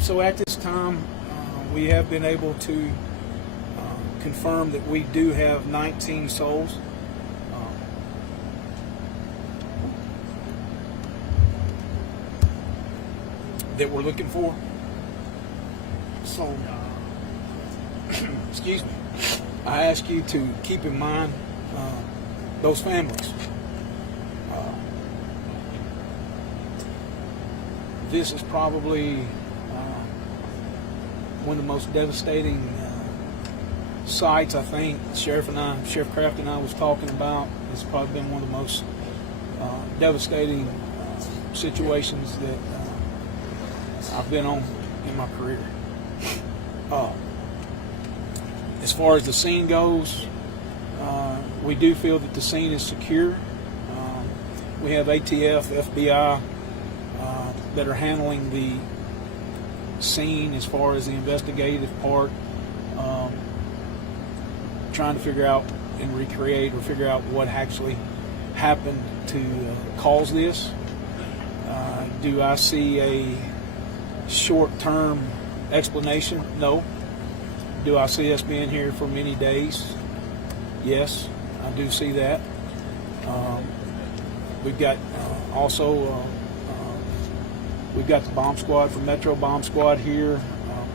So at this time, we have been able to confirm that we do have 19 souls. That we're looking for. So, excuse me, I ask you to keep in mind those families. This is probably one of the most devastating sights, I think. Sheriff Kraft and I was talking about. It's probably been one of the most devastating situations that I've been on in my career. As far as the scene goes, we do feel that the scene is secure. We have ATF, FBI that are handling the scene as far as the investigative part, trying to figure out and recreate or figure out what actually happened to cause this. Do I see a short-term explanation? No. Do I see us being here for many days? Yes, I do see that. We've got we've got the bomb squad from Metro Bomb Squad here.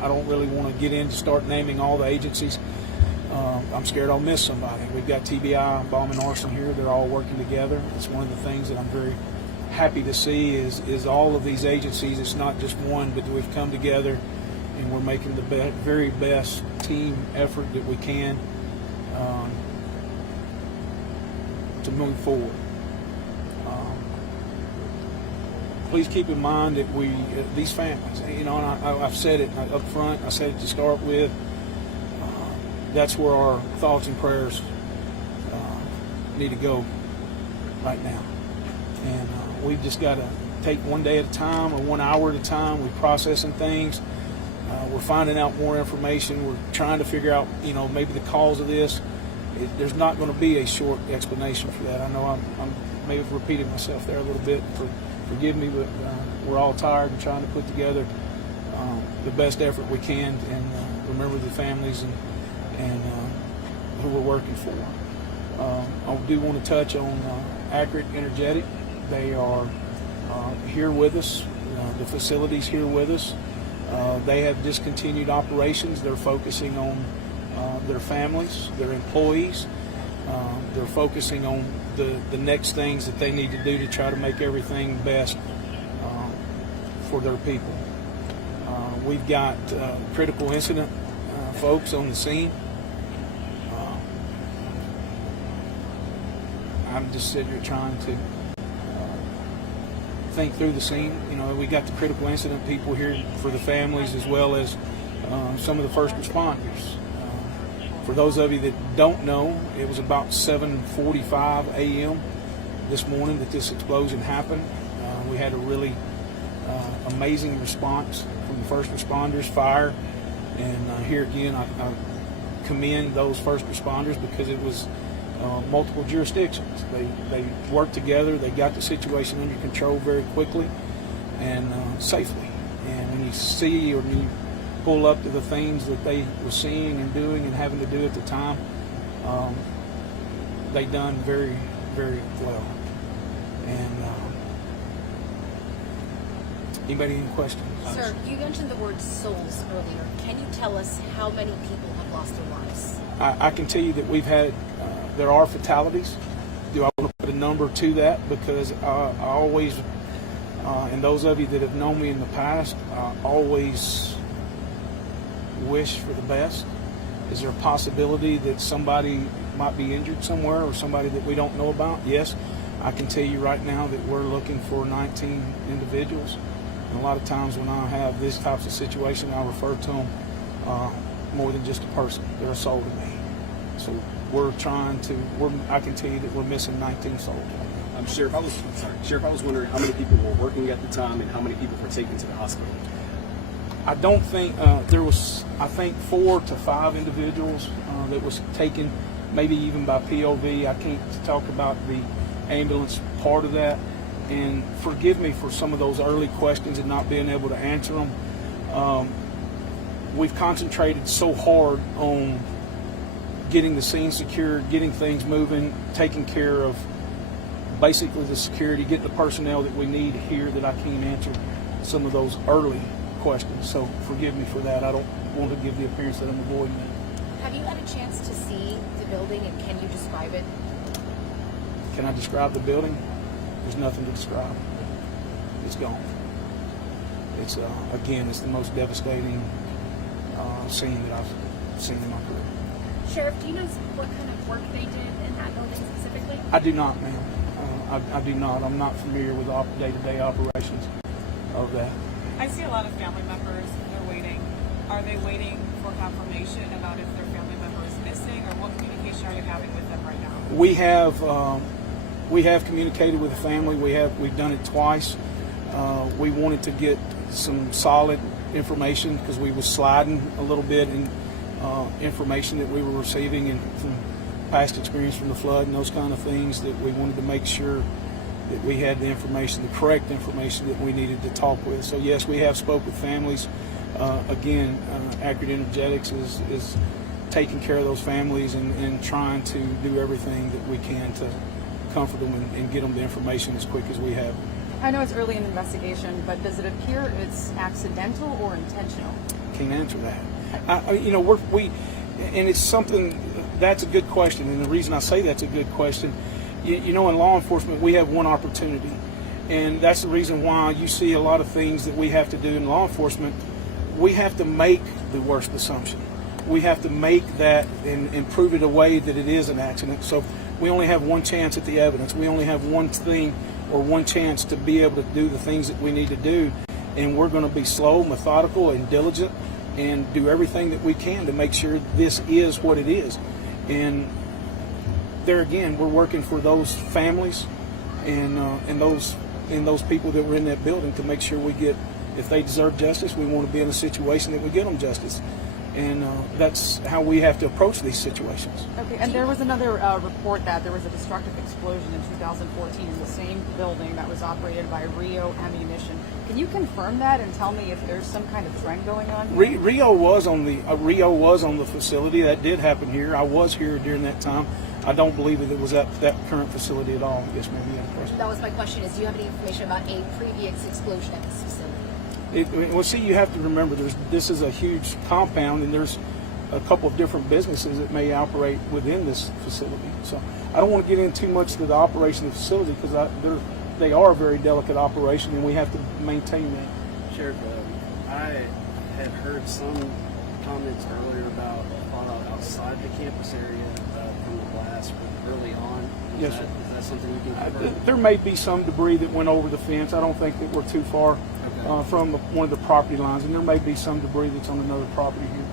I don't really want to get in to start naming all the agencies. I'm scared I'll miss somebody. We've got TBI, Bomb and Arson here. They're all working together. It's one of the things that I'm very happy to see is all of these agencies. It's not just one, but we've come together and we're making the very best team effort that we can to move forward. Please keep in mind that these families, and I've said it up front, I said it to start with, that's where our thoughts and prayers need to go right now. And we've just got to take one day at a time or 1 hour at a time. We're processing things. We're finding out more information. We're trying to figure out, maybe the cause of this. There's not going to be a short explanation for that. I know I'm maybe have repeated myself there a little bit. Forgive me, but we're all tired and trying to put together the best effort we can and remember the families and who we're working for. I do want to touch on Accurate Energetic. They are here with us. The facility's here with us. They have discontinued operations. They're focusing on their families, their employees. They're focusing on the next things that they need to do to try to make everything best for their people. We've got critical incident folks on the scene. I'm just sitting here trying to think through the scene. We got the critical incident people here for the families as well as some of the first responders. For those of you that don't know, it was about 7:45 a.m. this morning that this explosion happened. We had a really amazing response from the first responders, fire, and here again I commend those first responders because it was multiple jurisdictions. They worked together. They got the situation under control very quickly and safely. And when you see or you pull up to the things that they were seeing and doing and having to do at the time, they done very, very well. And anybody any questions? Sir, you mentioned the word souls earlier. Can you tell us how many people have lost their lives? I can tell you that we've had, there are fatalities. Do I want to put a number to that? Because I always, and those of you that have known me in the past, I always wish for the best. Is there a possibility that somebody might be injured somewhere or somebody that we don't know about? Yes, I can tell you right now that we're looking for 19 individuals. And a lot of times when I have this types of situation, I refer to them more than just a person. They're a soul to me. So we're trying to, I can tell you that we're missing 19 souls. Sheriff, I was wondering how many people were working at the time and how many people were taken to the hospital. I don't think there was, I think 4 to 5 individuals that was taken, maybe even by POV. I can't talk about the ambulance part of that. And forgive me for some of those early questions and not being able to answer them. We've concentrated so hard on getting the scene secured, getting things moving, taking care of basically the security, getting the personnel that we need here, that I can't answer some of those early questions. So forgive me for that. I don't want to give the appearance that I'm avoiding that. Have you had a chance to see the building, and can you describe it? Can I describe the building? There's nothing to describe. It's gone. It's again, it's the most devastating scene that I've seen in my career. Sheriff, do you know what kind of work they did in that building specifically? I do not, ma'am. I do not. I'm not familiar with the day-to-day operations of that. I see a lot of family members, they're waiting. Are they waiting for confirmation about if their family member is missing, or what communication are you having with them right now? We have communicated with the family. We've done it twice. We wanted to get some solid information because we were sliding a little bit in information that we were receiving and from past experience from the flood and those kind of things, that we wanted to make sure that we had the information, the correct information that we needed to talk with. So yes, we have spoke with families. Again, Accurate Energetics is taking care of those families and trying to do everything that we can to comfort them and get them the information as quick as we have. I know it's early in the investigation, but does it appear it's accidental or intentional? Can't answer that. And it's something, that's a good question. And the reason I say that's a good question, in law enforcement, we have one opportunity. And that's the reason why you see a lot of things that we have to do in law enforcement. We have to make the worst assumption. We have to make that and prove it away that it is an accident. So we only have one chance at the evidence. We only have one thing or one chance to be able to do the things that we need to do. And we're going to be slow, methodical, and diligent and do everything that we can to make sure this is what it is. And there again, we're working for those families and those people that were in that building to make sure we get, if they deserve justice, we want to be in a situation that we get them justice. And that's how we have to approach these situations. Okay, and there was another report that there was a destructive explosion in 2014 in the same building that was operated by Rio Ammunition. Can you confirm that and tell me if there's some kind of trend going on here? Rio was on the facility. That did happen here. I was here during that time. I don't believe that it was at that current facility at all. Yes, ma'am. You have a question. That was my question, is do you have any information about a previous explosion at this facility? Well, see, you have to remember, this is a huge compound, and there's a couple of different businesses that may operate within this facility. So I don't want to get into too much to the operation of the facility because they are a very delicate operation, and we have to maintain that. Sheriff, I had heard some comments earlier about fallout outside the campus area from the blast early on. Yes, sir. Is that something you can confirm? There may be some debris that went over the fence. I don't think that we're too far from one of the property lines, and there may be some debris that's on another property here.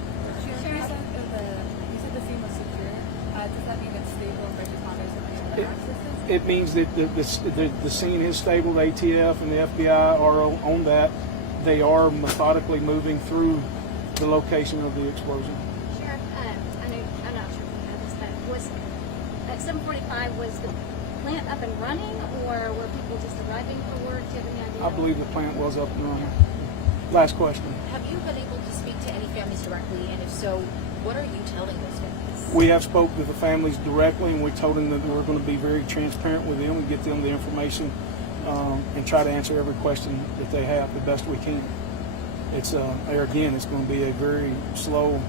You said the scene was secure. Does that mean it's stable and first responders have been able to access it? It means that the scene is stable. The ATF and the FBI are on that. They are methodically moving through the location of the explosion. Sheriff, I'm not sure if you know this, but was at 7:45 was the plant up and running, or were people just arriving for work? Do you have any idea? I believe the plant was up and running. Last question. Have you been able to speak to any families directly, and if so, what are you telling those families? We have spoke with the families directly, and we told them that we're going to be very transparent with them and get them the information and try to answer every question that they have the best we can. It's again, it's going to be a very slow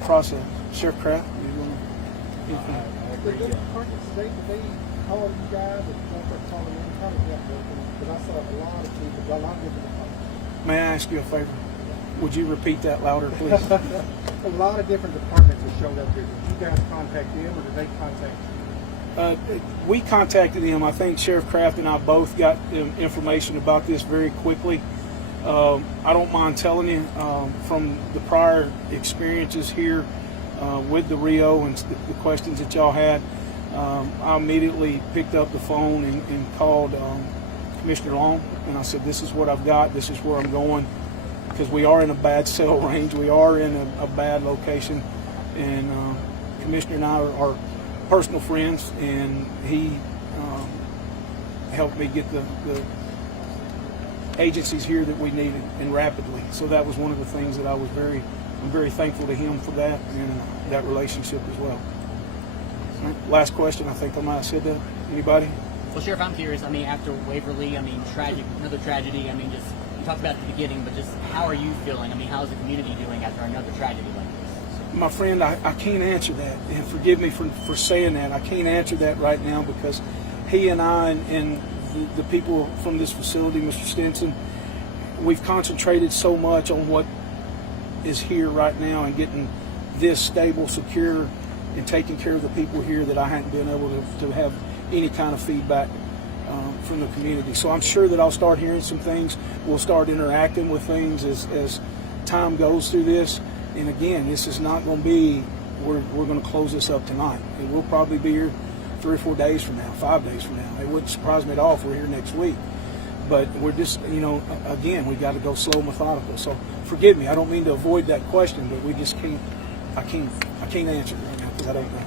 process. Sheriff Kraft, you want to? Did the department state that they called you guys or start calling in? How did that work? Because I saw a lot of people, a lot of different departments. May I ask you a favor? Would you repeat that louder, please? A lot of different departments that showed up here. Did you guys contact them, or did they contact you? We contacted him. I think Sheriff Kraft and I both got information about this very quickly. I don't mind telling you from the prior experiences here with the Rio and the questions that y'all had, I immediately picked up the phone and called Commissioner Long, and I said, this is what I've got, this is where I'm going, because we are in a bad cell range, we are in a bad location, and Commissioner and I are personal friends, and he helped me get the agencies here that we needed, and rapidly. So that was one of the things that I'm very thankful to him for that, and that relationship as well. All right, last question. I think I might have said that. Anybody? Well, Sheriff, I'm curious. I mean, after Waverly, I mean, another tragedy. I mean, just you talked about at the beginning, but just how are you feeling? I mean, how's the community doing after another tragedy like this? My friend, I can't answer that, and forgive me for saying that. I can't answer that right now because he and I and the people from this facility, Mr. Stinson, we've concentrated so much on what is here right now and getting this stable, secure, and taking care of the people here that I hadn't been able to have any kind of feedback from the community. So I'm sure that I'll start hearing some things. We'll start interacting with things as time goes through this. And again, this is not going to be, we're going to close this up tonight. It will probably be here 3 or 4 days from now, 5 days from now. It wouldn't surprise me at all if we're here next week. But we're just, again, we got to go slow, methodical. So forgive me, I don't mean to avoid that question, but we just can't, I can't answer it right now because I don't know.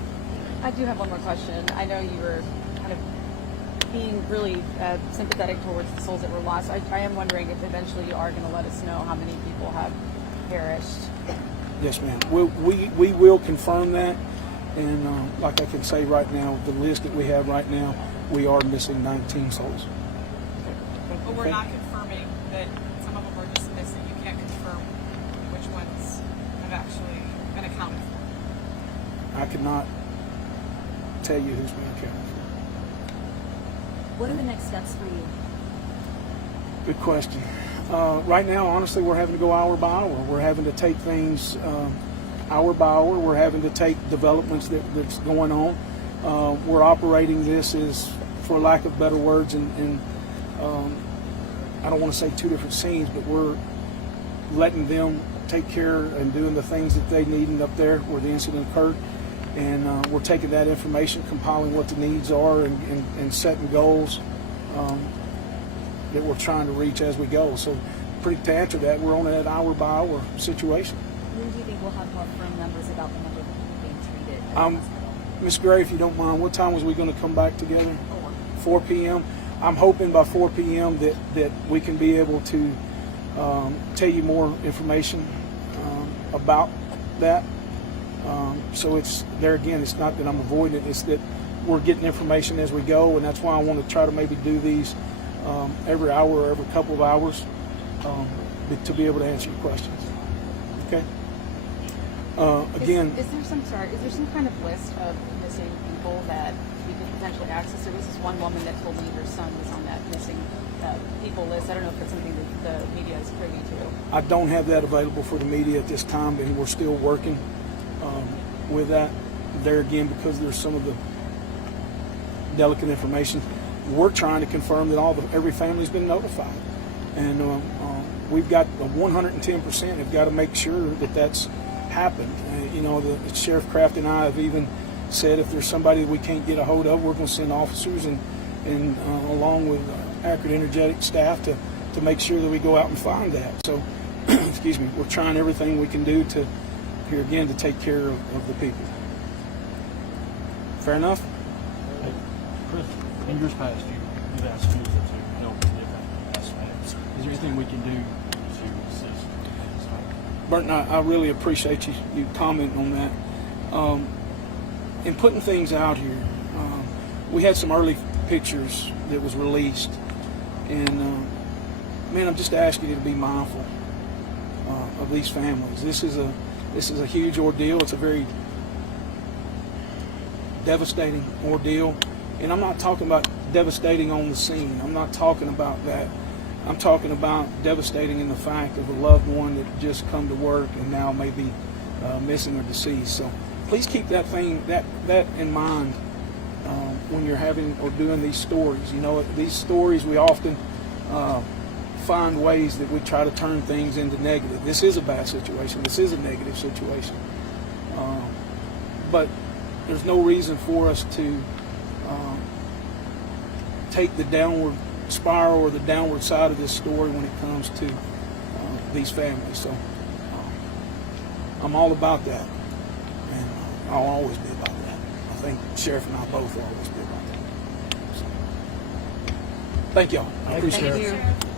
I do have one more question. I know you were kind of being really sympathetic towards the souls that were lost. I am wondering if eventually you are going to let us know how many people have perished. Yes, ma'am. We will confirm that. And like I can say right now, the list that we have right now, we are missing 19 souls. But we're not confirming that some of them are just missing. You can't confirm which ones have actually been accounted for. I could not tell you who's been accounted What are the next steps for you? for. Good question. Right now, honestly, we're having to go hour by hour. We're having to take things hour by hour. We're having to take developments that's going on. We're operating this as, for lack of better words, and I don't want to say two different scenes, but we're letting them take care and doing the things that they need up there where the incident occurred. And we're taking that information, compiling what the needs are, and setting goals that we're trying to reach as we go. So to answer that, we're on that hour by hour situation. When do you think we'll have more firm numbers about the number of people being treated at the hospital? Ms. Gray, if you don't mind, what time was we going to come back together? 4 p.m. I'm hoping by 4 p.m. that we can be able to tell you more information about that. So it's there again. It's not that I'm avoiding it. It's that we're getting information as we go, and that's why I want to try to maybe do these every hour or every couple of hours to be able to answer your questions. Okay. Again, is there some kind of list of missing people that we could potentially access? There was this one woman that told me her son was on that missing people list. I don't know if that's something that the media is privy to. I don't have that available for the media at this time, and we're still working with that. There again, because there's some of the delicate information, we're trying to confirm that every family's been notified, and we've got 110% have got to make sure that that's happened. The Sheriff Kraft and I have even said if there's somebody that we can't get a hold of, we're going to send officers and along with accurate, energetic staff to make sure that we go out and find that. So, excuse me, we're trying everything we can do to take care of the people. Fair enough? Hey, Chris, in years past, you've asked me to help in different aspects. Is there anything we can do to assist? Burton, I really appreciate you commenting on that. In putting things out here, we had some early pictures that was released, and man, I'm just asking you to be mindful of these families. This is a huge ordeal. It's a very devastating ordeal, and I'm not talking about devastating on the scene. I'm not talking about that. I'm talking about devastating in the fact of a loved one that just come to work and now may be missing or deceased. So please keep that in mind when you're having or doing these stories. These stories, we often find ways that we try to turn things into negative. This is a bad situation. This is a negative situation. But there's no reason for us to take the downward spiral or the downward side of this story when it comes to these families. So I'm all about that, and I'll always be about that. I think Sheriff and I both will always be about that. So, thank y'all. I appreciate it. Thank you.